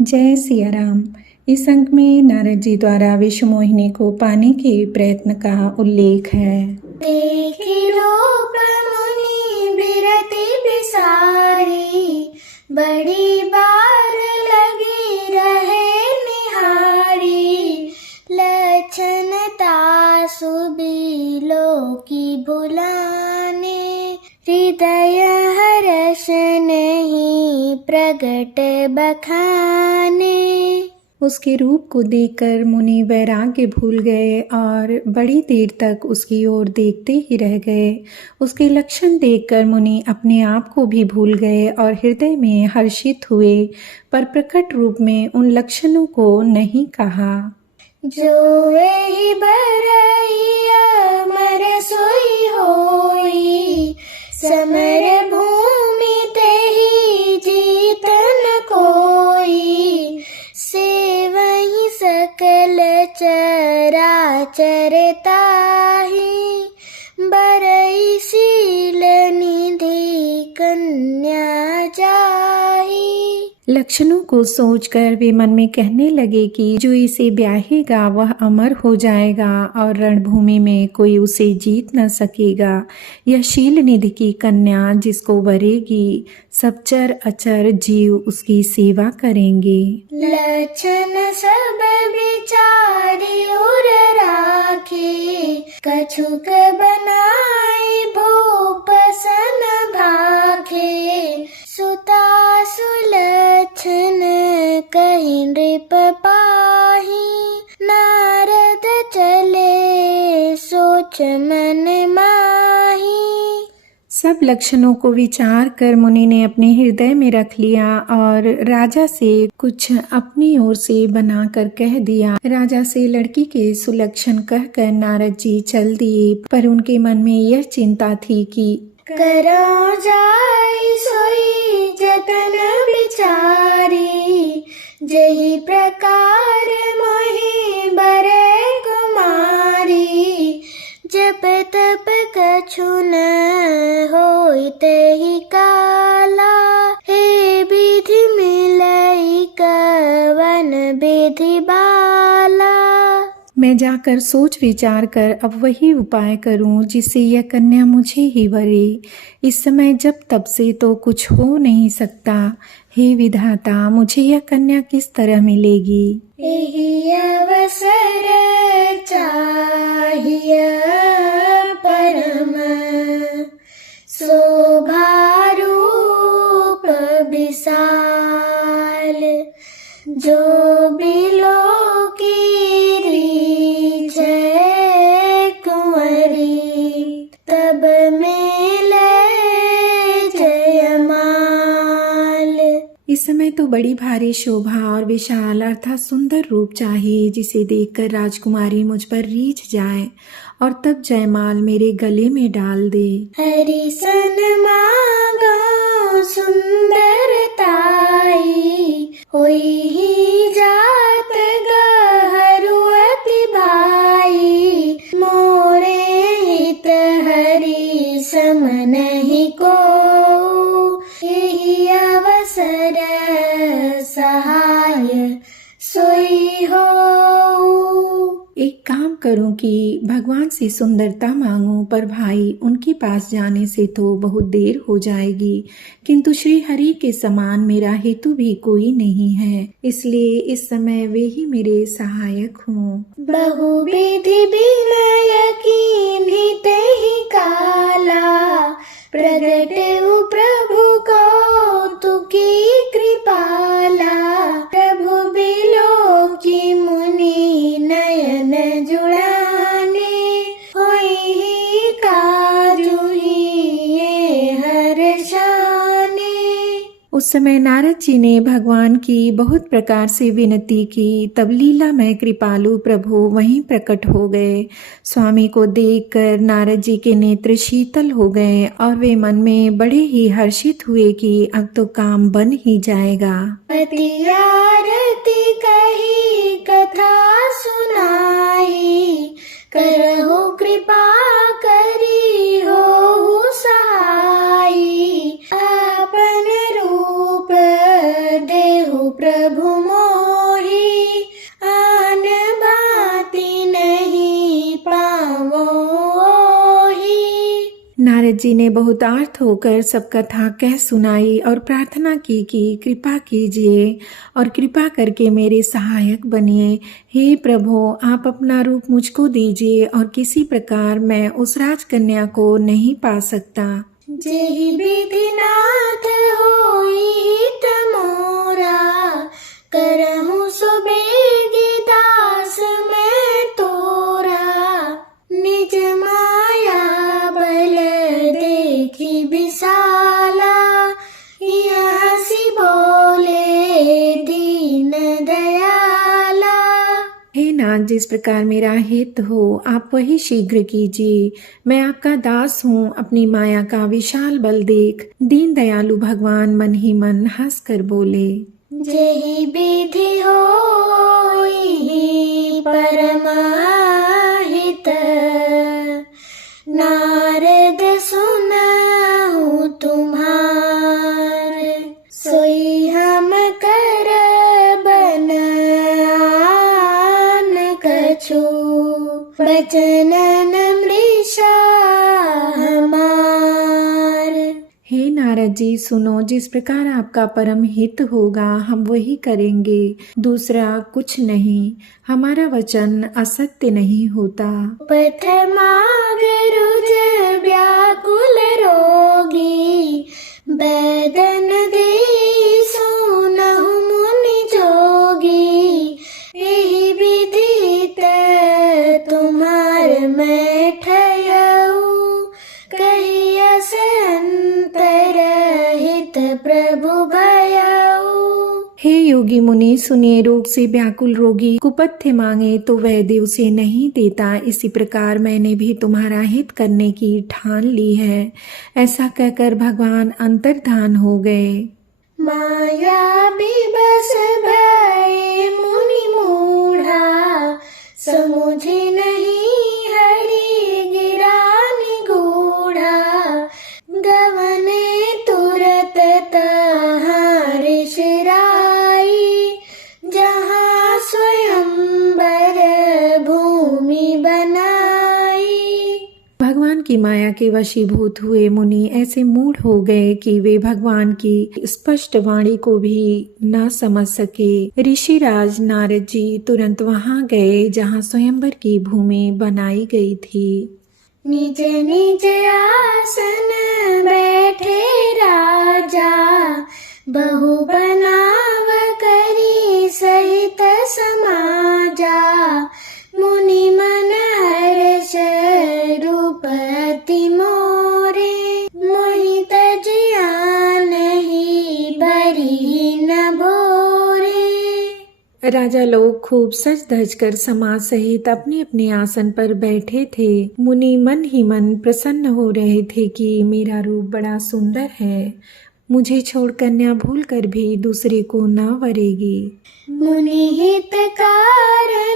जय सिया राम। इस अंक में नारद जी द्वारा विश्व मोहिनी को पाने के प्रयत्न का उल्लेख है। देखी रूप मुनि बिरति बिसारी, बड़ी बार लगी रहे निहारी। लक्षणता सुबीलो की बुलाने, हृदय हर्ष नहीं प्रगट बखाने। उसके रूप को देखकर मुनि वैराग्य भूल गए और बड़ी देर तक उसकी ओर देखते ही रह गए। उसके लक्षण देखकर मुनि अपने आप को भी भूल गए और हृदय में हर्षित हुए, पर प्रकट रूप में उन लक्षणों को नहीं कहा। जो एहि बरहिया मर सोई होई, समर भूमि तेहि जीत न कोई। सेवहि सकल चराचर ताहि, बरई शील निधि कन्या जाहि। लक्षणों को सोचकर वे मन में कहने लगे कि जो इसे ब्याहेगा वह अमर हो जाएगा और रणभूमि में कोई उसे जीत न सकेगा। यह शील निधि की कन्या जिसको वरेगी, सब चर अचर जीव उसकी सेवा करेंगे। लक्षण सब विचारी उर राखे, कछुक बनाई भूप सन भाखे। सुता सुलक्षण कहि नृप पाहि, नारद चले सोच मन माही। सब लक्षणों को विचार कर मुनि ने अपने हृदय में रख लिया और राजा से कुछ अपनी ओर से बनाकर कह दिया। राजा से लड़की के सुलक्षण कहकर नारद जी चल दिए, पर उनके मन में यह चिंता थी कि करो जाई सोई जतन विचारी, जही प्रकार मोहि बरे कुमारी। जप तप कछु न होई तेहि काला, हे विधि मिलई कवन विधि बाला। मैं जाकर सोच विचार कर अब वही उपाय करूं जिससे यह कन्या मुझे ही वरे। इस समय जब तब से तो कुछ हो नहीं सकता। हे विधाता, मुझे यह कन्या किस तरह मिलेगी? एहि अवसर चाहिए परम, शोभा रूप विशाल। जो बिलो तब मेले जयमाल। इस समय तो बड़ी भारी शोभा और विशाल अर्थात सुंदर रूप चाहिए जिसे देखकर राजकुमारी मुझ पर रीझ जाए और तब जयमाल मेरे गले में डाल दे। हरि सन मांगो सुंदरताई, होई ही जात गहरू अति भाई। मोरे हित हरि सम नहीं को, यही अवसर सहाय सोई हो। एक काम करूं कि भगवान से सुंदरता मांगूं, पर भाई उनके पास जाने से तो बहुत देर हो जाएगी। किंतु श्री हरि के समान मेरा हेतु भी कोई नहीं है, इसलिए इस समय वे ही मेरे सहायक हों। बहुविधि विनय कीन्ही तेहि काला, प्रगटेउ प्रभु कौतुकी कृपाला। प्रभु बिलोकी मुनि नयन जुड़ाने, होई काजुहि ये हर्षाने। उस समय नारद जी ने भगवान की बहुत प्रकार से विनती की। तब लीलामय कृपालु प्रभु वहीं प्रकट हो गए। स्वामी को देखकर नारद जी के नेत्र शीतल हो गए और वे मन में बड़े ही हर्षित हुए कि अब तो काम बन ही जाएगा। पति आरती कही कथा सुनाई, करहु कृपा करी हो सहाई। आपन रूप देहु प्रभु बहुत आर्त होकर सब कथा कह सुनाई और प्रार्थना की कि कृपा कीजिए और कृपा करके मेरे सहायक बनिए। हे प्रभु, आप अपना रूप मुझको दीजिए और किसी प्रकार मैं उस राजकन्या को नहीं पा सकता। जेहि विधिनाथ होई हित मोरा, करहु सुबेगी दास मैं तोरा। निज माया बल देखी विशाला, यहाँ सी बोले दीन दयाला। हे नाथ, जिस प्रकार मेरा हित हो आप वही शीघ्र कीजिए। मैं आपका दास हूँ, अपनी माया का विशाल बल देख दीन दयालु भगवान मन ही मन हंस कर बोले। जेहि विधि होई परमाहित, नारद सुनहु तुम्हार। सोई हम कर बन आन कछु, बचनन मृषा हमार। हे नारद जी, सुनो, जिस प्रकार आपका परम हित होगा हम वही करेंगे, दूसरा कुछ नहीं। हमारा वचन असत्य नहीं होता। पथ माग रुज व्याकुल रोगी, बैदन दे सुनहु मुनि जोगी। एहि विदित तुम्हार मैं ठयऊ, कहियस अंतर हित प्रभु भयऊ। हे योगी मुनि, सुनिए, रोग से व्याकुल रोगी कुपथ्य मांगे तो वैद्य उसे नहीं देता। इसी प्रकार मैंने भी तुम्हारा हित करने की ठान ली है। ऐसा कहकर भगवान अंतर्धान हो गए। माया बिबस भये मुनि मूढ़ा, समुझी नहीं हरि गिरा निगूढ़ा। गवने तुरत तहाँ ऋषिराई, जहाँ स्वयंवर भूमि बनाई। भगवान की माया के वशीभूत हुए मुनि ऐसे मूढ़ हो गए कि वे भगवान की स्पष्ट वाणी को भी न समझ सके। ऋषिराज नारद जी तुरंत वहां गए जहां स्वयंवर की भूमि बनाई गई थी। निज निज आसन बैठे राजा, बहु बनाव करी सहित समाजा। मुनि मन हर्ष रूप अति मोरे, मोहि तजिया नहीं भरी न भोरे। राजा लोग खूब सज धज कर समाज सहित अपने अपने आसन पर बैठे थे। मुनि मन ही मन प्रसन्न हो रहे थे कि मेरा रूप बड़ा सुंदर है, मुझे छोड़ कन्या भूल कर भी दूसरे को न वरेगी। मुनि हित कारण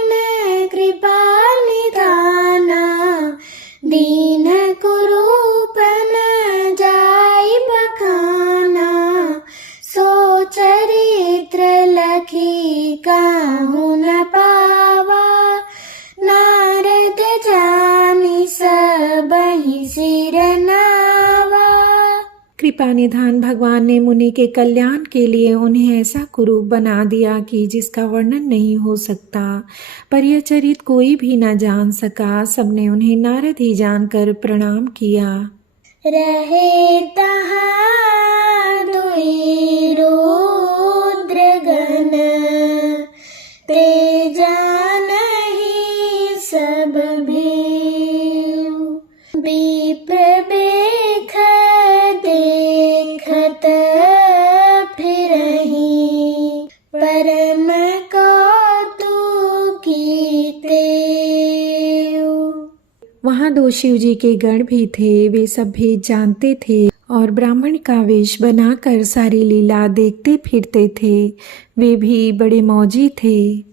कृपा निधाना, दीन कुरूपन जाई बखाना। सो चरित्र लखी काहू न पावा, नारद जानी सबहि सिर नावा। कृपा निधान भगवान ने मुनि के कल्याण के लिए उन्हें ऐसा कुरूप बना दिया कि जिसका वर्णन नहीं हो सकता, पर यह चरित कोई भी न जान सका। सबने उन्हें नारद ही जानकर प्रणाम किया। रहे तहाँ दुई रुद्रगण, ते जानहि सब भीउ। विप्र बेख देखत फिरहि, परम कौतुकी तेउ। वहां दो शिव जी के गण भी थे। वे सब भेद जानते थे और ब्राह्मण का वेश बनाकर सारी लीला देखते फिरते थे। वे भी बड़े मौजी थे।